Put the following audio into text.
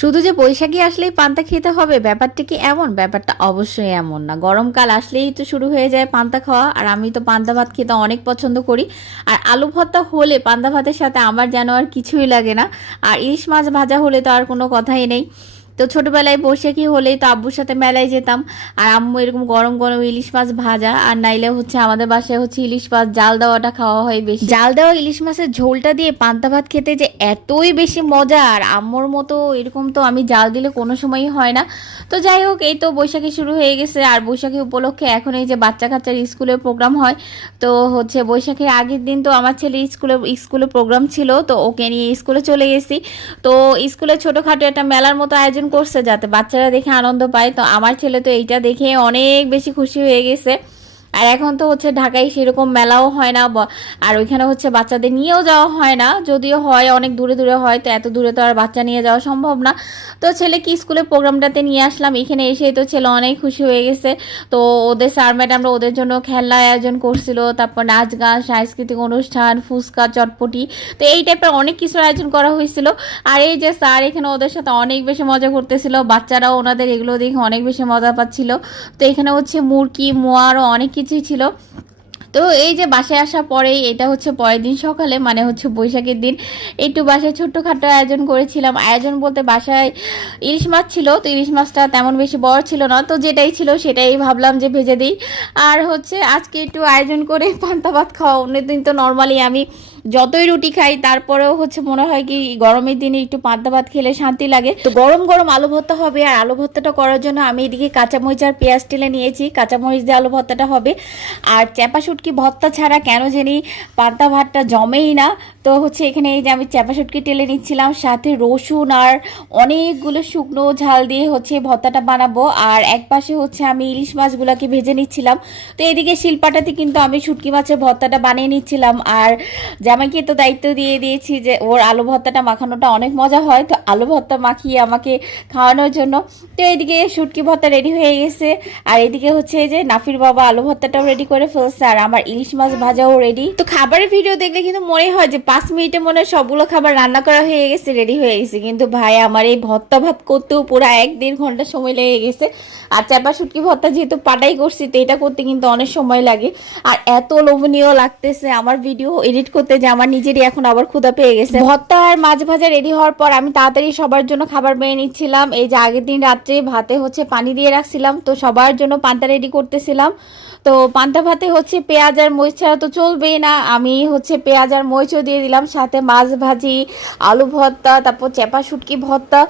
শুধু যে বৈশাখী আসলেই পান্তা খেতে হবে ব্যাপারটা কি এমন? ব্যাপারটা অবশ্যই এমন না। গরমকাল আসলেই তো শুরু হয়ে যায় পান্তা খাওয়া, আর আমি তো পান্তা ভাত খেতে অনেক পছন্দ করি। আর আলু ভর্তা হলে পান্তা ভাতের সাথে আমার যেন আর কিছুই লাগে না। আর ইলিশ মাছ ভাজা হলে তো আর কোনো কথাই নেই। তো ছোটবেলায় বৈশাখী হলেই তো আব্বুর সাথে মেলায় যেতাম, আর আম্মু এরকম গরম গরম ইলিশ মাছ ভাজা, আর নাইলে হচ্ছে আমাদের বাসায় হচ্ছে ইলিশ মাছ জাল দেওয়াটা খাওয়া হয় বেশি। জাল দেওয়া ইলিশ মাছের ঝোলটা দিয়ে পান্তা ভাত খেতে যে এতই বেশি মজা, আর আম্মুর মতো এরকম তো আমি জাল দিলে কোনো সময়ই হয় না। তো যাই হোক, এই তো বৈশাখী শুরু হয়ে গেছে, আর বৈশাখী উপলক্ষে এখন এই যে বাচ্চা কাচ্চার স্কুলে প্রোগ্রাম হয়। তো হচ্ছে বৈশাখীর আগের দিন তো আমার ছেলে স্কুলে প্রোগ্রাম ছিল, তো ওকে নিয়ে স্কুলে চলে গেছি। তো স্কুলে ছোটোখাটো একটা মেলার মতো আয়োজন করছে যাতে বাচ্চারা দেখে আনন্দ পায়। তো আমার ছেলে তো এইটা দেখে অনেক বেশি খুশি হয়ে গেছে। আর এখন তো হচ্ছে ঢাকায় সেরকম মেলাও হয় না, আর ওইখানে হচ্ছে বাচ্চাদের নিয়েও যাওয়া হয় না, যদিও হয় অনেক দূরে দূরে হয়, তো এত দূরে তো আর বাচ্চা নিয়ে যাওয়া সম্ভব না। তো ছেলেকে স্কুলে প্রোগ্রামটাতে নিয়ে আসলাম, এখানে এসে তো ছেলে অনেক খুশি হয়ে গেছে। তো ওদের স্যার ম্যাডামরা ওদের জন্য খেলনা আয়োজন করছিল, তারপর নাচ গান, সাংস্কৃতিক অনুষ্ঠান, ফুচকা, চটপটি, তো এই টাইপের অনেক কিছুর আয়োজন করা হয়েছিল। আর এই যে স্যার এখানে ওদের সাথে অনেক বেশি মজা করতেছিল, বাচ্চারাও ওনাদের এগুলো দেখে অনেক বেশি মজা পাচ্ছিল। তো এখানে হচ্ছে মুরগি, মোয়া আরও অনেক কিছুই ছিল। তো এই যে বাসায় আসার পরেই এটা হচ্ছে পরের দিন সকালে, মানে হচ্ছে বৈশাখের দিন, একটু বাসায় ছোট্টখাটো আয়োজন করেছিলাম। আয়োজন বলতে বাসায় ইলিশ মাছ ছিল, তো ইলিশ মাছটা তেমন বেশি বড় ছিল না, তো যেটাই ছিল সেটাই ভাবলাম যে ভেজে দিই। আর হচ্ছে আজকে একটু আয়োজন করে পান্তা ভাত খাওয়া। অন্যদিন তো নর্মালি আমি যতই রুটি খাই তারপরেও হচ্ছে মনে হয় কি গরমের দিনে একটু পান্তা ভাত খেলে শান্তি লাগে। তো গরম গরম আলু ভর্তা হবে, আর আলু ভর্তাটা করার জন্য আমি এদিকে কাঁচামরিচ আর পেঁয়াজ টেলে নিয়েছি। কাঁচামরিচ দিয়ে আলু ভর্তাটা হবে। আর চ্যাপা শুটকি ভর্তা ছাড়া কেন জানি পান্তা ভাতটা জমেই না। তো হচ্ছে এখানে এই যে আমি চ্যাপা শুটকি টেলে নিচ্ছিলাম, সাথে রসুন আর অনেকগুলো শুকনো ঝাল দিয়ে হচ্ছে ভর্তাটা বানাবো। আর এক পাশে হচ্ছে আমি ইলিশ মাছগুলোকে ভেজে নিচ্ছিলাম। তো এদিকে শিলপাটাতে কিন্তু আমি শুটকি মাছের ভর্তাটা বানিয়ে নিচ্ছিলাম। আর জামাইকে তো দায়িত্ব দিয়ে দিয়েছি যে ওর আলু ভর্তাটা মাখানোটা অনেক মজা হয়, তো আলু ভর্তা মাখিয়ে আমাকে খাওয়ানোর জন্য। তো এদিকে শুটকি ভর্তা রেডি হয়ে গেছে, আর এদিকে হচ্ছে যে নাফির বাবা আলু ভর্তাটাও রেডি করে ফেলছে, আর আমার ইলিশ মাছ ভাজাও রেডি। তো খাবারের ভিডিও দেখলে কিন্তু মনে হয় যে 5 মিনিটে মনে হয় সবগুলো খাবার রান্না করা হয়ে গেছে, রেডি হয়ে গেছে, কিন্তু ভাই আমার এই ভর্তা ভাত করতেও পুরো 1-1.5 ঘন্টা সময় লেগে গেছে। আর চাপা শুটকি ভর্তা যেহেতু পাটাই করছি, তো এটা করতে কিন্তু অনেক সময় লাগে। আর এত লোভনীয় লাগতেছে আমার ভিডিও এডিট করতে যে আমার নিজেরই এখন আবার ক্ষুধা পেয়ে গেছে। ভর্তা আর মাছ ভাজা রেডি হওয়ার পর আমি তাড়াতাড়ি সবার জন্য খাবার বেড়ে নিচ্ছিলাম। এই যে আগের দিন রাত্রে ভাতে হচ্ছে পানি দিয়ে রাখছিলাম, তো সবার জন্য পান্তা রেডি করতেছিলাম। তো পান্তা ভাতে হচ্ছে পেঁয়াজ আর মরিচ ছাড়া তো চলবেই না, আমি হচ্ছে পেঁয়াজ আর মরিচও দিয়ে দিলাম, সাথে মাছ ভাজি, আলু ভর্তা, তারপর চ্যাপা শুটকি ভর্তা।